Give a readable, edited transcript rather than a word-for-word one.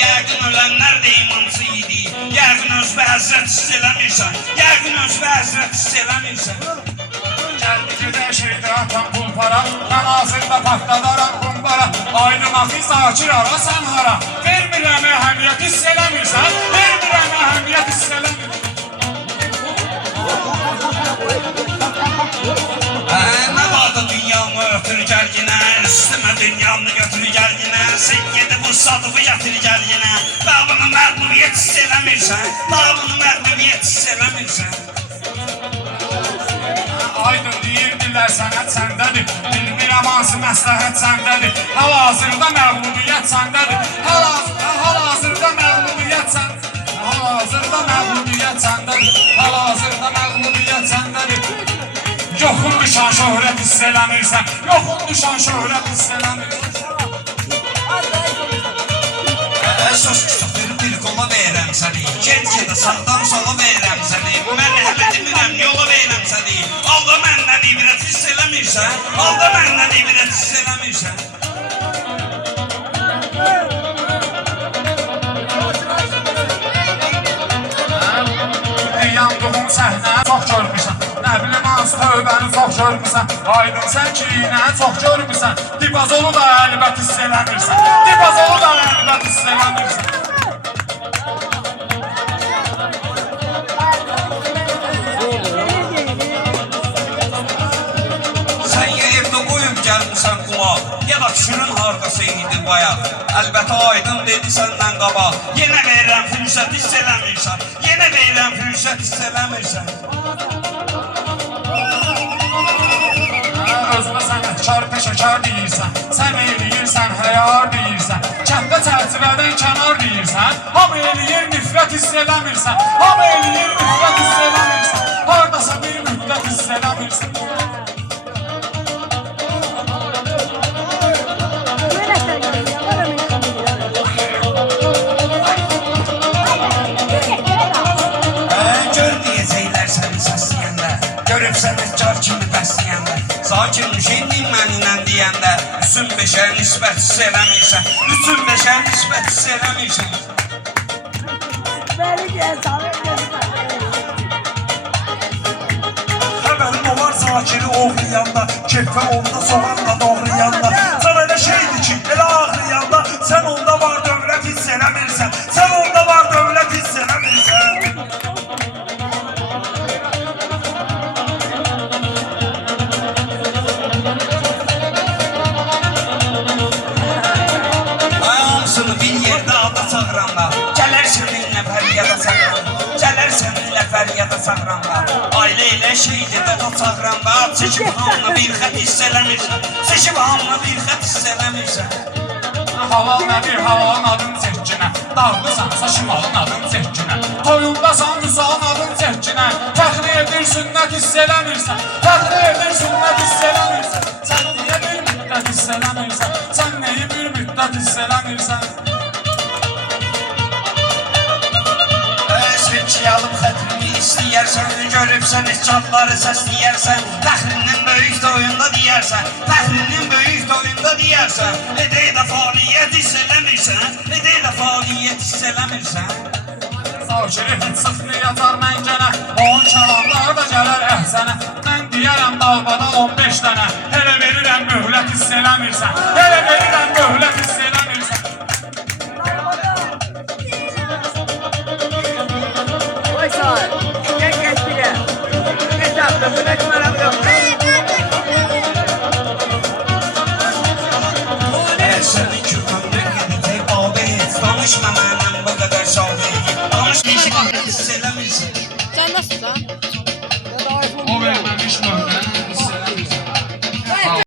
Yəqin ölənlər də imansız idi. Yəqin öz bəzrət hiss eləmirsən. Yəqin öz bəzrət hiss eləmirsən. Gəldi gedən şeydir atan pul para. Mən hazırda partladarım kumbara. Ayrılmazı zakir ara sən hara. Vermirəm əhəmiyyət hiss eləmirsən. Vermirəm əhəmiyyət hiss eləmirsən. Nə vardı dünyamı ötür gəl yenə. Üstümə dünyamı götür gəl yenə. Sən gedib bu sadığı yatır gəl yenə. Daha bunu məğlubiyyət hiss eləmirsən. Daha bunu məğlubiyyət hiss eləmirsən. Aydın deyirdilər sənət səndədir. Bilmirəm hansı məsləhət səndədir. Hal-hazırda məğlubiyyət səndədir. Hal-hazırda məğlubiyyət səndədir. Hal-hazırda məğlubiyyət səndədir. Hal-hazırda məğlubiyyət səndədir. Yoxun düşən şöhrət hiss eləmirsən. Yoxun düşən şöhrət hiss eləmirsən. Söz küçükdir bir qola verəm səni. Get-gedə sağdan sola verəm səni. Mən hələ demirəm yola verəm səni. Alda məndən ibrət hiss eləmirsən. Alda məndən ibrət hiss eləmirsən. Yandığın səhnə çox görmüşsən. Nə bilim az tövbəni çox görmüşsən. Aydın sən ki yine çox görmüşsən. Dibazolu da əlbət hiss eləmirsən. Dibazolu da əlbət hiss eləmirsən. Sən ya evdə qoyub gəlmişsən qulaq, ya da kişinin hardası idi bayaq. Əlbəttə aydın dedi səndən qabaq. Yenə verirəm fürsət hiss eləmirsən. Yenə verirəm fürsət hiss eləmirsən. Özünə sənətkar peşəkar deyirsən. Sən eləyirsən həyar deyirsən. Kəndə çərçivədən kənar deyirsən. Hamı eləyir nifrət hiss eləmirsən. Hamı eləyir nifrət hiss eləmirsən. Haradasa bir müddət hiss eləmirsən. Gör deyəcəklər səni səsləyəndə. Görüb sənətkar kimi bəsləyəndə. Sakin şeydin mənimlə deyəndə. Üstün beşər nisbət hiss eləmirsən. Üstün beşər nisbət hiss eləmirsən. Xəbərin olar zakiri oğrayanda. Kefə onda soğanla doğrayanda. Sən elə şeydir ki elə ağrıyanda. Sən onda var dövlət hiss eləmirsən. Sən onda var dövlət hiss eləmirsən. Hamısını bir yerdə ada çağıranda. Gələr səninlə fəryada çağıranda. Gələr səninlə fəryada çağıranda. Ailə ilə şeydir dada çağıranda. Çəkib hamına bir xət hiss eləmirsən. Çəkib hamına bir xət hiss eləmirsən. Halal nədir halalın adın çəkkinə. Dağlısansa şimalın adın çəkkinə. Toyundasan müsalın adın çəkkinə. Fəxri edir sünnət hiss eləmirsən. Fəxri edir sünnət hiss eləmirsən. Sən niyə bir müddət hiss eləmirsən. Sən neyi bir müddət hiss eləmirsən. Ki alıb xətrini istəyərsən. Görüb sənətkarları səsləyərsən. Fəxrinin böyük toyunda deyərsən. Fəxrinin böyük toyunda deyərsən. Edək də fəaliyyət hiss eləmirsən. Edək də fəaliyyət hiss eləmirsən. Zakiri heç sıxlı yatar məngənə. 10 çalanlar da gələr əhsənə. Mən deyərəm dalbada 15 dənə. Hələ verirəm möhlət hiss eləmirsən. Hələ verirəm möhlət hiss eləmirsən. Səni kürkümdə gedəcək abi heç. Danışma məndən bu qədər şahı. Danışma hiss eləmirsən. Sen nasılsın? O verməmiş möhlət.